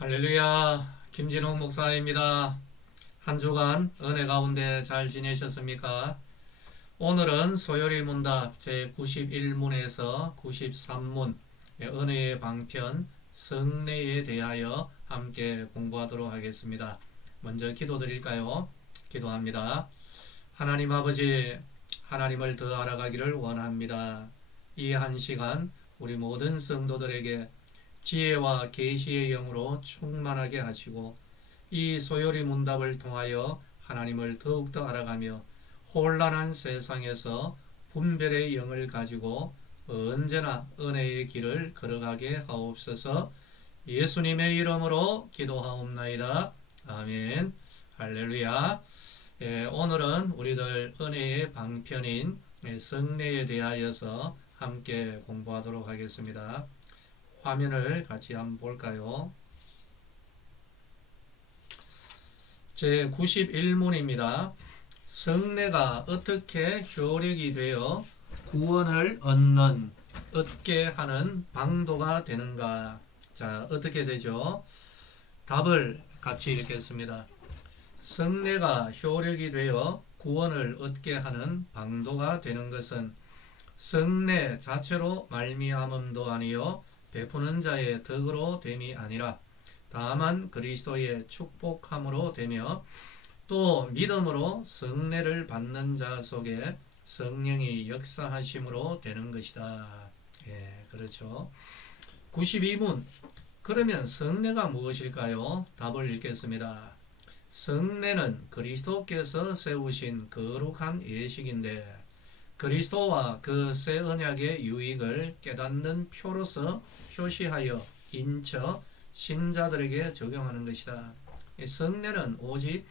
할렐루야, 김진홍 목사입니다. 한 주간 은혜 가운데 잘 지내셨습니까? 오늘은 소요리 문답 제91문에서 93문 은혜의 방편 성례에 대하여 함께 공부하도록 하겠습니다. 먼저 기도드릴까요? 기도합니다. 하나님 아버지, 하나님을 더 알아가기를 원합니다. 이 한 시간 우리 모든 성도들에게 지혜와 계시의 영으로 충만하게 하시고 이 소요리 문답을 통하여 하나님을 더욱더 알아가며 혼란한 세상에서 분별의 영을 가지고 언제나 은혜의 길을 걸어가게 하옵소서. 예수님의 이름으로 기도하옵나이다. 아멘. 할렐루야. 오늘은 우리들 은혜의 방편인 성례에 대하여서 함께 공부하도록 하겠습니다. 화면을 같이 한번 볼까요? 제91문입니다. 성례가 어떻게 효력이 되어 구원을 얻게 하는 방도가 되는가? 자, 어떻게 되죠? 답을 같이 읽겠습니다. 성례가 효력이 되어 구원을 얻게 하는 방도가 되는 것은 성례 자체로 말미암음도 아니요 베푸는 자의 덕으로 됨이 아니라 다만 그리스도의 축복함으로 되며 또 믿음으로 성례를 받는 자 속에 성령이 역사하심으로 되는 것이다. 예, 그렇죠. 92문. 그러면 성례가 무엇일까요? 답을 읽겠습니다. 성례는 그리스도께서 세우신 거룩한 예식인데 그리스도와 그 새 언약의 유익을 깨닫는 표로서 표시하여 인쳐 신자들에게 적용하는 것이다. 성례는 오직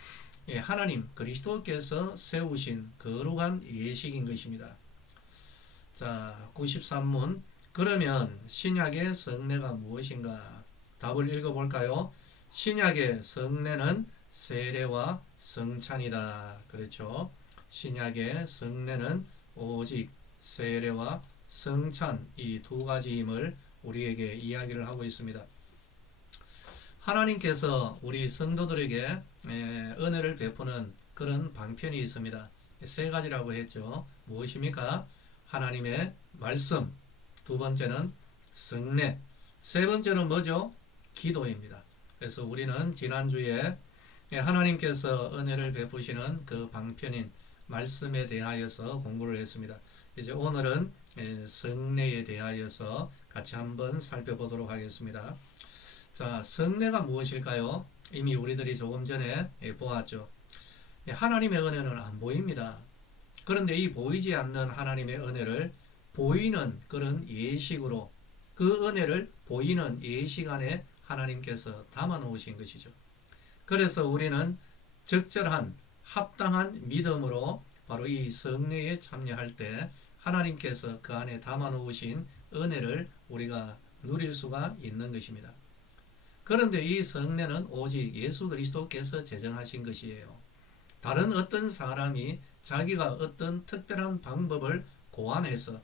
하나님 그리스도께서 세우신 거룩한 예식인 것입니다. 자, 93문. 그러면 신약의 성례가 무엇인가? 답을 읽어볼까요? 신약의 성례는 세례와 성찬이다. 그렇죠? 신약의 성례는 오직 세례와 성찬 이 두 가지임을 우리에게 이야기를 하고 있습니다. 하나님께서 우리 성도들에게 은혜를 베푸는 그런 방편이 있습니다. 세 가지라고 했죠. 무엇입니까? 하나님의 말씀, 두 번째는 성례, 세 번째는 뭐죠? 기도입니다. 그래서 우리는 지난주에 하나님께서 은혜를 베푸시는 그 방편인 말씀에 대하여서 공부를 했습니다. 이제 오늘은 성례에 대하여서 같이 한번 살펴보도록 하겠습니다. 자, 성례가 무엇일까요? 이미 우리들이 조금 전에 보았죠. 하나님의 은혜는 안 보입니다. 그런데 이 보이지 않는 하나님의 은혜를 보이는 그런 예식으로 그 은혜를 보이는 예식 안에 하나님께서 담아 놓으신 것이죠. 그래서 우리는 적절한 합당한 믿음으로 바로 이 성례에 참여할 때 하나님께서 그 안에 담아 놓으신 은혜를 우리가 누릴 수가 있는 것입니다. 그런데 이 성례는 오직 예수 그리스도께서 제정하신 것이에요. 다른 어떤 사람이 자기가 어떤 특별한 방법을 고안해서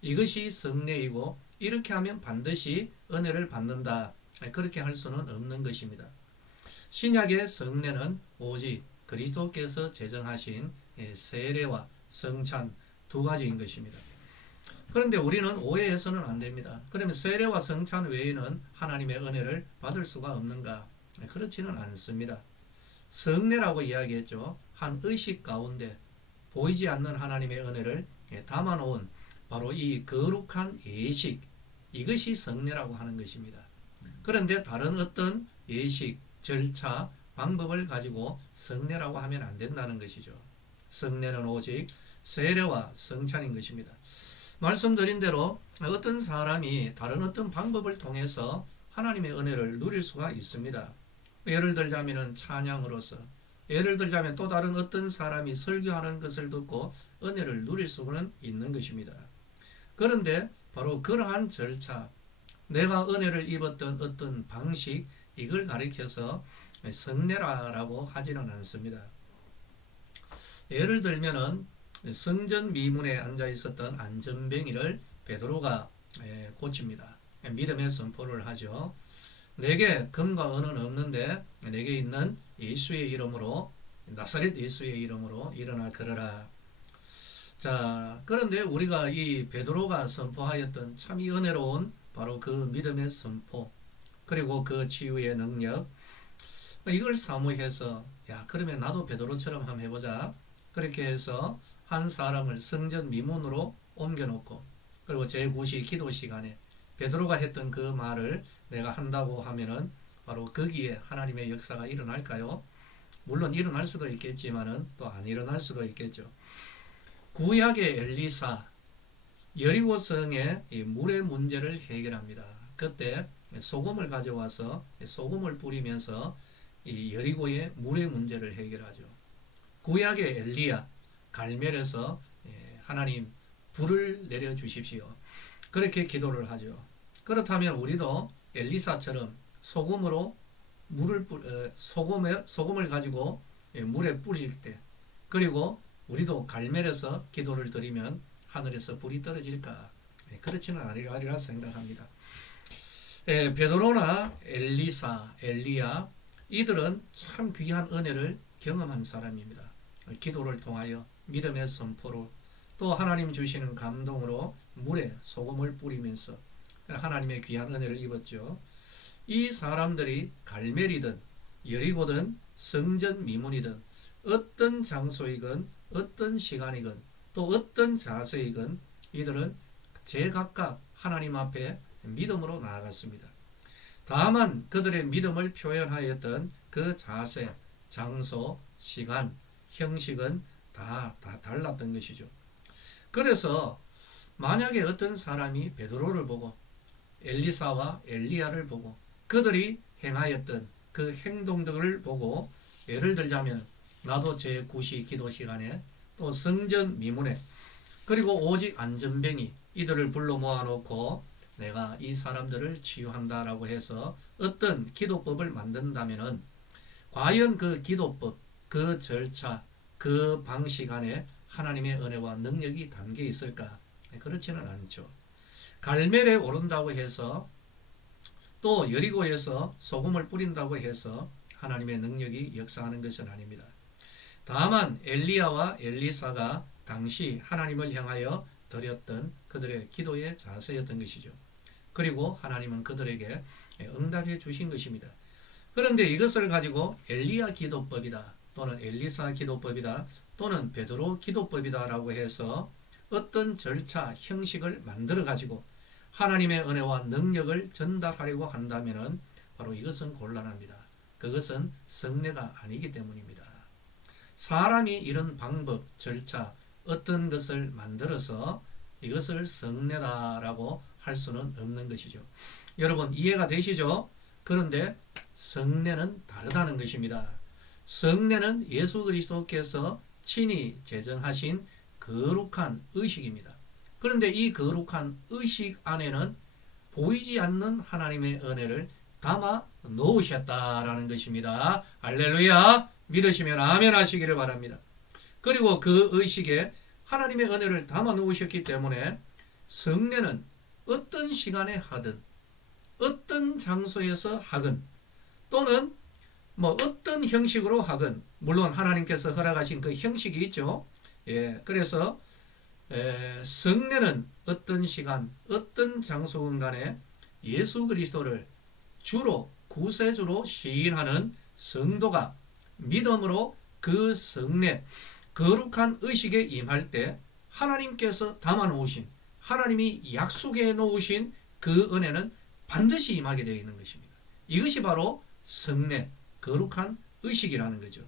이것이 성례이고 이렇게 하면 반드시 은혜를 받는다. 그렇게 할 수는 없는 것입니다. 신약의 성례는 오직 그리스도께서 제정하신 세례와 성찬 두 가지인 것입니다. 그런데 우리는 오해해서는 안 됩니다. 그러면 세례와 성찬 외에는 하나님의 은혜를 받을 수가 없는가? 그렇지는 않습니다. 성례라고 이야기했죠. 한 의식 가운데 보이지 않는 하나님의 은혜를 담아놓은 바로 이 거룩한 예식, 이것이 성례라고 하는 것입니다. 그런데 다른 어떤 예식, 절차, 방법을 가지고 성례라고 하면 안 된다는 것이죠. 성례는 오직 세례와 성찬인 것입니다. 말씀드린 대로 어떤 사람이 다른 어떤 방법을 통해서 하나님의 은혜를 누릴 수가 있습니다. 예를 들자면 찬양으로서, 예를 들자면 또 다른 어떤 사람이 설교하는 것을 듣고 은혜를 누릴 수는 있는 것입니다. 그런데 바로 그러한 절차, 내가 은혜를 입었던 어떤 방식, 이걸 가리켜서 성례라고 하지는 않습니다. 예를 들면은 성전 미문에 앉아 있었던 안전뱅이를 베드로가 고칩니다. 믿음의 선포를 하죠. 내게 금과 은은 없는데 내게 있는 예수의 이름으로, 나사렛 예수의 이름으로 일어나 걸어라. 자, 그런데 우리가 이 베드로가 선포하였던 참 이 은혜로운 바로 그 믿음의 선포, 그리고 그 치유의 능력, 이걸 사모해서 야, 그러면 나도 베드로처럼 한번 해보자. 그렇게 해서 한 사람을 성전 미문으로 옮겨놓고, 그리고 제9시 기도 시간에 베드로가 했던 그 말을 내가 한다고 하면은 바로 거기에 하나님의 역사가 일어날까요? 물론 일어날 수도 있겠지만은 또 안 일어날 수도 있겠죠. 구약의 엘리사, 여리고성의 이 물의 문제를 해결합니다. 그때 소금을 가져와서 소금을 뿌리면서 이 여리고의 물의 문제를 해결하죠. 구약의 엘리야, 갈멜에서 하나님 불을 내려 주십시오. 그렇게 기도를 하죠. 그렇다면 우리도 엘리사처럼 소금으로 소금을 가지고 물에 뿌릴 때, 그리고 우리도 갈멜에서 기도를 드리면 하늘에서 불이 떨어질까? 그렇지는 않으리라 생각합니다. 베드로나 엘리사, 엘리야, 이들은 참 귀한 은혜를 경험한 사람입니다. 기도를 통하여 믿음의 선포로, 또 하나님 주시는 감동으로 물에 소금을 뿌리면서 하나님의 귀한 은혜를 입었죠. 이 사람들이 갈멜이든 여리고든 성전 미문이든 어떤 장소이건 어떤 시간이건 또 어떤 자세이건 이들은 제각각 하나님 앞에 믿음으로 나아갔습니다. 다만 그들의 믿음을 표현하였던 그 자세, 장소, 시간, 형식은 다 달랐던 것이죠. 그래서 만약에 어떤 사람이 베드로를 보고 엘리사와 엘리야를 보고 그들이 행하였던 그 행동들을 보고, 예를 들자면 나도 제9시 기도 시간에 또 성전 미문에, 그리고 오직 안전뱅이 이들을 불러 모아놓고 내가 이 사람들을 치유한다라고 해서 어떤 기도법을 만든다면은 과연 그 기도법, 그 절차, 그 방식 안에 하나님의 은혜와 능력이 담겨 있을까? 그렇지는 않죠. 갈멜에 오른다고 해서 또 여리고에서 소금을 뿌린다고 해서 하나님의 능력이 역사하는 것은 아닙니다. 다만 엘리야와 엘리사가 당시 하나님을 향하여 드렸던 그들의 기도의 자세였던 것이죠. 그리고 하나님은 그들에게 응답해 주신 것입니다. 그런데 이것을 가지고 엘리야 기도법이다, 또는 엘리사 기도법이다, 또는 베드로 기도법이다 라고 해서 어떤 절차, 형식을 만들어 가지고 하나님의 은혜와 능력을 전달하려고 한다면 바로 이것은 곤란합니다. 그것은 성례가 아니기 때문입니다. 사람이 이런 방법, 절차, 어떤 것을 만들어서 이것을 성례다라고 할 수는 없는 것이죠. 여러분 이해가 되시죠? 그런데 성례는 다르다는 것입니다. 성례는 예수 그리스도께서 친히 제정하신 거룩한 의식입니다. 그런데 이 거룩한 의식 안에는 보이지 않는 하나님의 은혜를 담아 놓으셨다라는 것입니다. 할렐루야! 믿으시면 아멘 하시기를 바랍니다. 그리고 그 의식에 하나님의 은혜를 담아 놓으셨기 때문에 성례는 어떤 시간에 하든 어떤 장소에서 하든 또는 어떤 형식으로 하든, 물론 하나님께서 허락하신 그 형식이 있죠. 그래서 성례는 어떤 시간, 어떤 장소건 간에 예수 그리스도를 주로 구세주로 시인하는 성도가 믿음으로 그 성례, 거룩한 의식에 임할 때 하나님께서 담아 놓으신, 하나님이 약속해 놓으신 그 은혜는 반드시 임하게 되어 있는 것입니다. 이것이 바로 성례, 거룩한 의식이라는 거죠.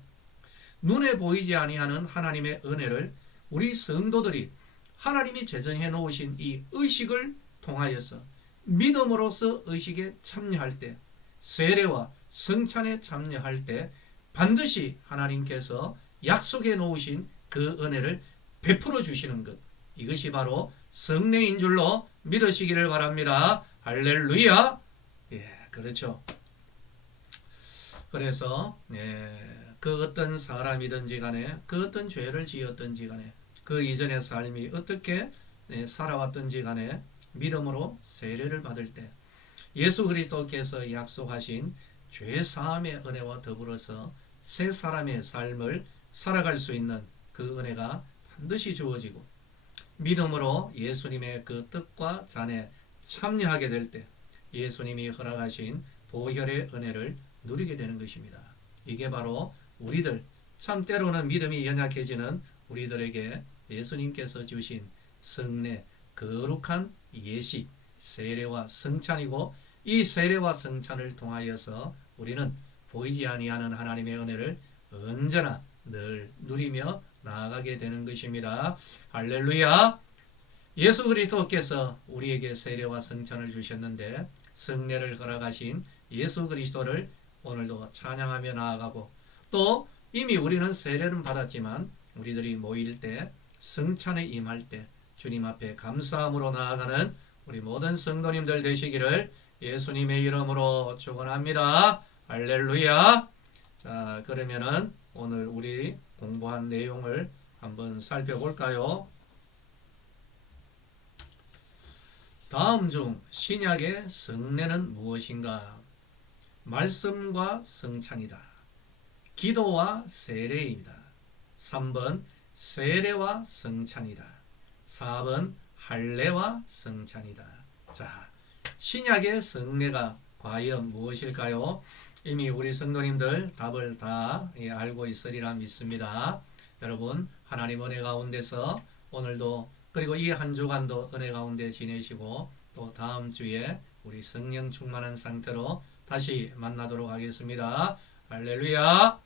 눈에 보이지 아니하는 하나님의 은혜를 우리 성도들이 하나님이 제정해 놓으신 이 의식을 통하여서 믿음으로써 의식에 참여할 때, 세례와 성찬에 참여할 때 반드시 하나님께서 약속해 놓으신 그 은혜를 베풀어 주시는 것, 이것이 바로 성례인 줄로 믿으시기를 바랍니다. 할렐루야. 그렇죠. 그래서 그 어떤 사람이든지 간에, 그 어떤 죄를 지었든지 간에, 그 이전의 삶이 어떻게 살아왔든지 간에 믿음으로 세례를 받을 때 예수 그리스도께서 약속하신 죄 사함의 은혜와 더불어서 새 사람의 삶을 살아갈 수 있는 그 은혜가 반드시 주어지고 믿음으로 예수님의 그 뜻과 잔에 참여하게 될 때 예수님이 허락하신 보혈의 은혜를 누리게 되는 것입니다. 이게 바로 우리들 참 때로는 믿음이 연약해지는 우리들에게 예수님께서 주신 성례 거룩한 예식 세례와 성찬이고 이 세례와 성찬을 통하여서 우리는 보이지 아니하는 하나님의 은혜를 언제나 늘 누리며 나아가게 되는 것입니다. 할렐루야. 예수 그리스도께서 우리에게 세례와 성찬을 주셨는데 성례를 허락하신 예수 그리스도를 오늘도 찬양하며 나아가고 또 이미 우리는 세례는 받았지만 우리들이 모일 때 성찬에 임할 때 주님 앞에 감사함으로 나아가는 우리 모든 성도님들 되시기를 예수님의 이름으로 축원합니다. 할렐루야. 자, 그러면은 오늘 우리 공부한 내용을 한번 살펴볼까요? 다음 중 신약의 성례는 무엇인가? 말씀과 성찬이다. 기도와 세례입니다. 3번 세례와 성찬이다. 4번 할례와 성찬이다. 자, 신약의 성례가 과연 무엇일까요? 이미 우리 성도님들 답을 다 알고 있으리라 믿습니다. 여러분 하나님 은혜 가운데서 오늘도 그리고 이 한 주간도 은혜 가운데 지내시고 또 다음 주에 우리 성령 충만한 상태로 다시 만나도록 하겠습니다. 할렐루야.